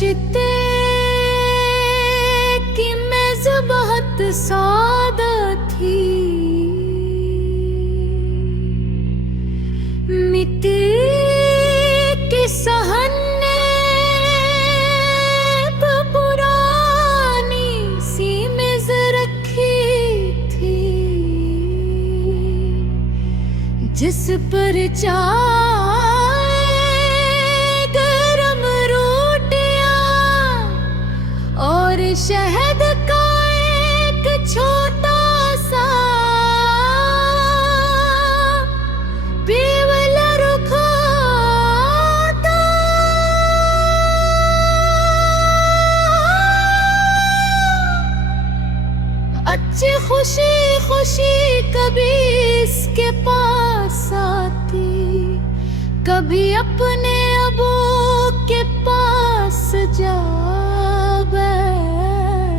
रिश्ते की मेज बहुत सादा थी, मिट्टी की सहने पुरानी सी मेज रखी थी, जिस पर गरम रोटियां और शहद का एक छोटा सा पीवला रखा था। अच्छी खुशी खुशी कभी इसके पास आती, कभी अपने अबू के पास जा बैठती।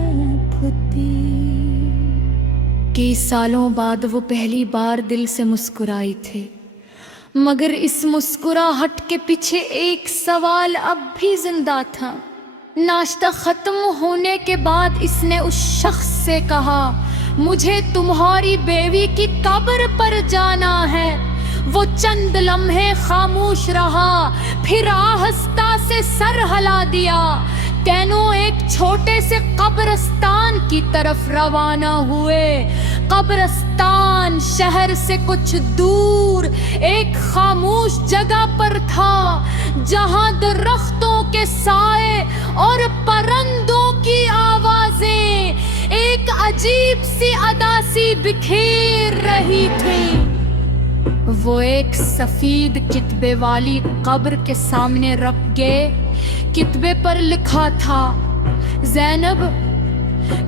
कई सालों बाद वो पहली बार दिल से मुस्कुराई थी, मगर इस मुस्कुराहट के पीछे एक सवाल अब भी जिंदा था। नाश्ता खत्म होने के बाद इसने उस शख्स से कहा, मुझे तुम्हारी बेवी की कब्र पर जाना है। वो चंद लम्हे खामोश रहा, फिर आहिस्ता से सर हिला दिया। तीनों एक छोटे से कब्रिस्तान की तरफ रवाना हुए। कब्रिस्तान शहर से कुछ दूर एक खामोश जगह पर था, जहां दरख्तों के साए और परिंदों की आवाजें एक अजीब सी अदा सी बिखेर रही थी। वो एक सफेद कितबे वाली कब्र के सामने रख गए। कितबे पर लिखा था, ज़ैनब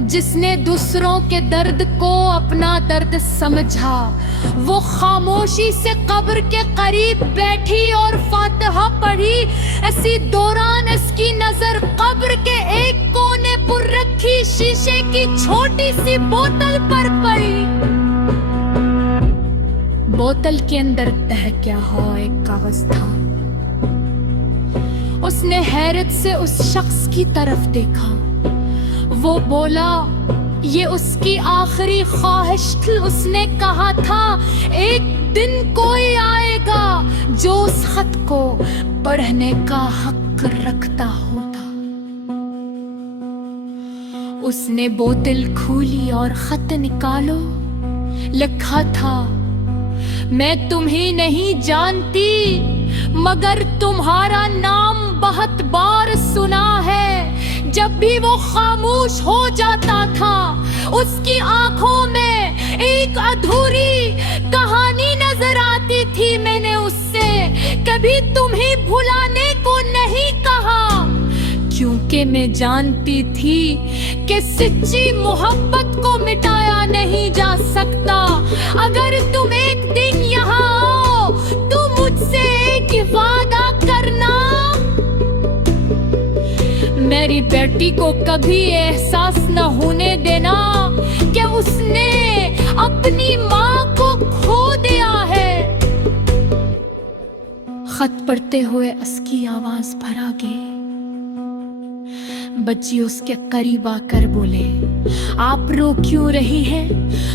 जिसने दूसरों के दर्द को अपना दर्द समझा, वो खामोशी से कब्र के करीब बैठी और फातिहा पढ़ी। इसी दौरान इसकी नजर कब्र के एक कोने पर रखी शीशे की छोटी सी बोतल पर पड़ी। बोतल के अंदर तहक्या हुआ एक कागज था। उसने हैरत से उस शख्स की तरफ देखा। वो बोला, ये उसकी आखिरी ख्वाहिश थी। उसने कहा था, एक दिन कोई आएगा जो उस खत को पढ़ने का हक रखता होगा। उसने बोतल खोली और खत निकालो। लिखा था, मैं तुम्हें नहीं जानती, मगर तुम्हारा नाम बहुत बार सुना है। जब भी वो खामोश हो जाता था, उसकी आंखों में एक अधूरी कहानी नजर आती थी। मैंने उससे कभी तुम्हें भुलाने को नहीं कहा, क्योंकि मैं जानती थी कि सच्ची मोहब्बत को मिटाया नहीं जा सकता। अगर तुम एक दिन यहाँ आओ तो मुझसे एक वादा करना, मेरी बेटी को कभी एहसास न होने देना कि उसने अपनी माँ को खो दिया है। खत पढ़ते हुए उसकी आवाज भरा गई। बच्ची उसके करीब आकर बोले, आप रो क्यों रही है?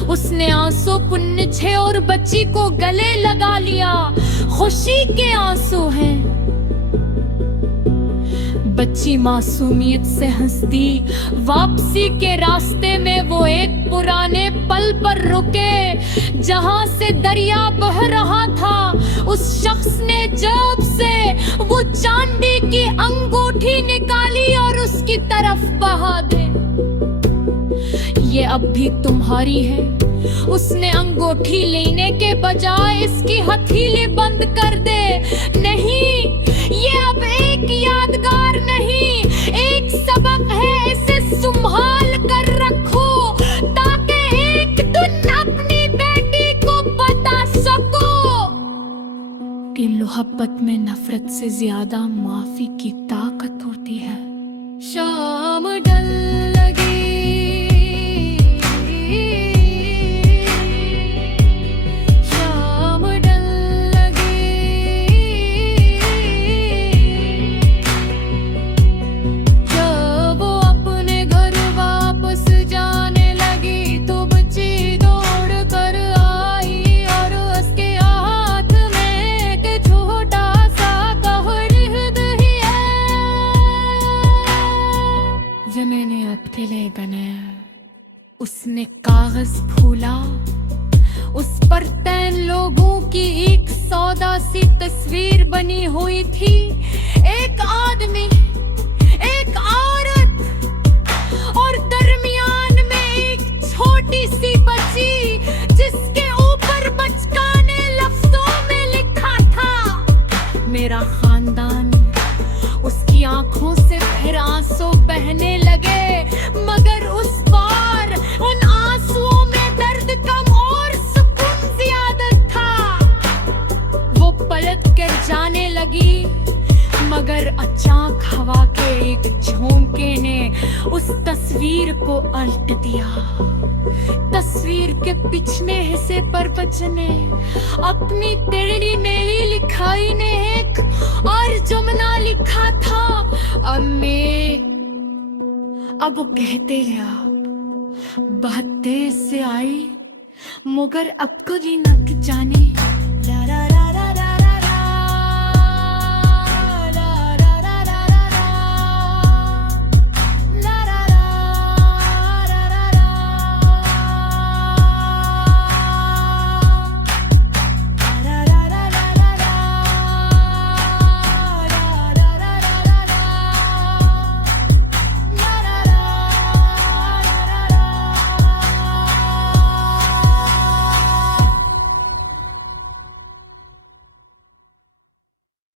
उसने आंसू पुन्ने और बच्ची को गले लगा लिया। खुशी के आंसू हैं। बच्ची मासूमियत से हंसती। वापसी के रास्ते में वो एक पुराने पल पर रुके, जहां से दरिया बह रहा था। उस शख्स ने जेब से वो चांदी की अंगूठी निकाली और उसकी तरफ बहा दे। ये अब भी तुम्हारी है। उसने अंगूठी लेने के बजाय इसकी हथेली बंद कर दे। नहीं, ये अब एक यादगार नहीं, एक सबक है। इसे संभाल कर रखो ताकि एक दिन अपनी बेटी को बता सको कि मोहब्बत में नफरत से ज्यादा माफी की ताकत होती है। शाम ढल लगी, शाम ढल लगी। जाने। उसने कागज फूला, उस पर 3 लोगों की एक सौदा सी तस्वीर बनी हुई थी। एक आदमी, एक औरत और दरमियान में एक छोटी सी बच्ची, जिसके ऊपर बचकाने लफ्जों में लिखा था मेरा खानदान। उसकी आंखों से फिर आंसू बहने लगे, मगर उस बार उन आंसुओं में दर्द कम और सुकून ज्यादा था। वो पलट कर जाने लगी, मगर अचानक हवा के एक झोंके ने उस तस्वीर को पलट दिया। तस्वीर के पिछले हिस्से पर बचने अपनी तेरी मेरी लिखाई ने एक और जुमला लिखा था, अब कहते हैं आप बात तेज से आई, मगर अब कभी न जाने